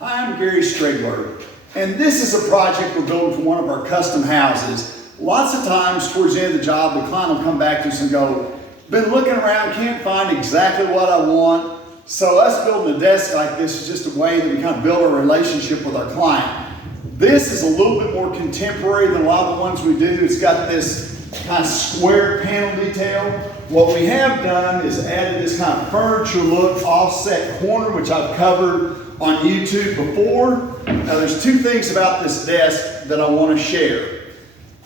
Hi, I'm Gary Striegler, and this is a project we're building for one of our custom houses. Lots of times towards the end of the job, the client will come back to us and go, been looking around, can't find exactly what I want. So us building a desk like this is just a way that we kind of build a relationship with our client. This is a little bit more contemporary than a lot of the ones we do. It's got this kind of square panel detail. What we have done is added this kind of furniture look offset corner, which I've covered on YouTube before. Now there's two things about this desk that I want to share.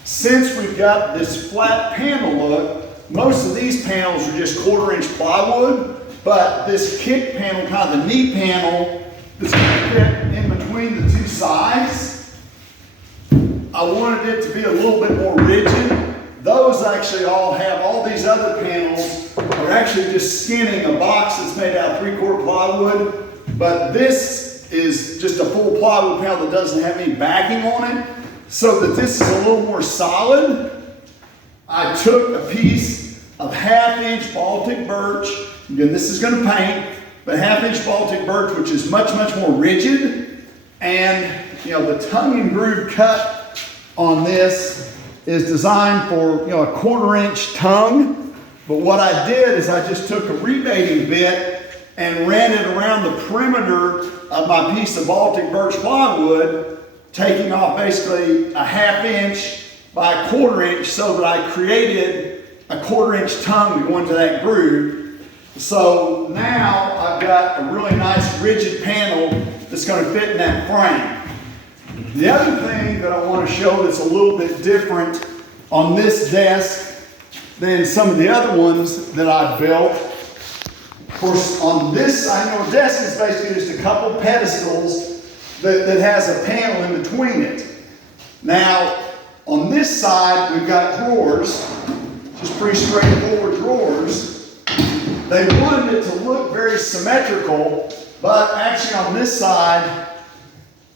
Since we've got this flat panel look, most of these panels are just 1/4-inch plywood, but this kick panel, kind of the knee panel, that's going to fit in between the two sides, I wanted it to be a little bit more rigid. Those actually all have, all these other panels are actually just skinning a box that's made out of 3/4 plywood. But this is just a full plywood panel that doesn't have any backing on it. So that this is a little more solid, I took a piece of 1/2-inch Baltic birch. Again, this is going to paint, but 1/2-inch Baltic birch, which is much, much more rigid. And, you know, the tongue and groove cut on this is designed for, you know, a 1/4-inch tongue. But what I did is I just took a rebating bit and ran it around the perimeter of my piece of Baltic birch plywood, taking off basically a 1/2-inch by a 1/4-inch so that I created a 1/4-inch tongue to go into that groove. So now I've got a really nice rigid panel that's going to fit in that frame. The other thing that I want to show that's a little bit different on this desk than some of the other ones that I've built. Of course, on this side, you know, a desk is basically just a couple pedestals that has a panel in between it. Now, on this side, we've got drawers, just pretty straightforward drawers. They wanted it to look very symmetrical, but actually on this side,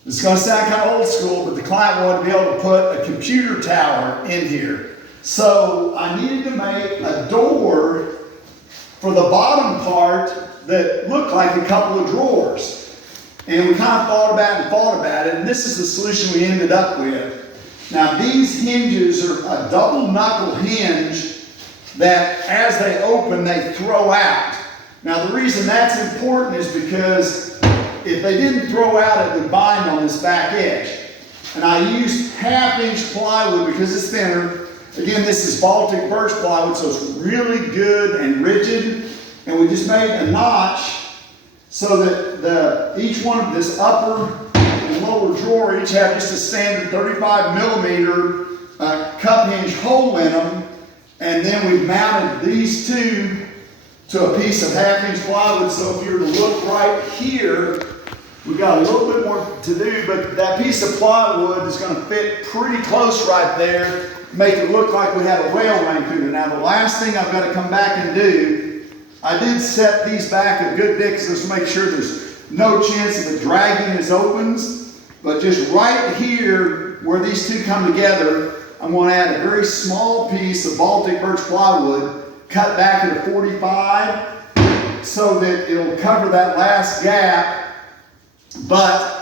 it's going to sound kind of old school, but the client wanted to be able to put a computer tower in here. So I needed to make a door for the bottom part that looked like a couple of drawers. And we kind of thought about it, and this is the solution we ended up with. Now these hinges are a double knuckle hinge that as they open, they throw out. Now the reason that's important is because if they didn't throw out, it would bind on this back edge. And I used 1/2-inch plywood because it's thinner. Again, this is Baltic birch plywood, so it's really good and rigid. And we just made a notch so that each one of this upper and lower drawer each have just a standard 35mm cup hinge hole in them. And then we mounted these two to a piece of 1/2-inch plywood. So if you were to look right here, we've got a little bit more to do, but that piece of plywood is going to fit pretty close right there, make it look like we had a rail running through it. Now the last thing I've got to come back and do, I did set these back a good bit just to make sure there's no chance of it dragging as opens, but just right here where these two come together, I'm going to add a very small piece of Baltic birch plywood, cut back at a 45, so that it'll cover that last gap, but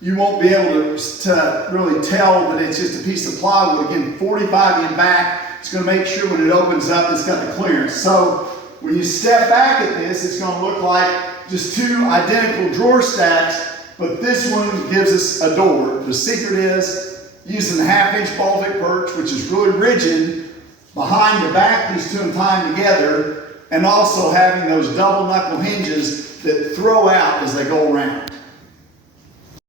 you won't be able to really tell that it's just a piece of plywood. Again, 45 in back, it's going to make sure when it opens up, it's got the clearance. So when you step back at this, it's going to look like just two identical drawer stacks, but this one gives us a door. The secret is using the 1/2-inch Baltic birch, which is really rigid, behind the back, these two and tie them together, and also having those double knuckle hinges that throw out as they go around.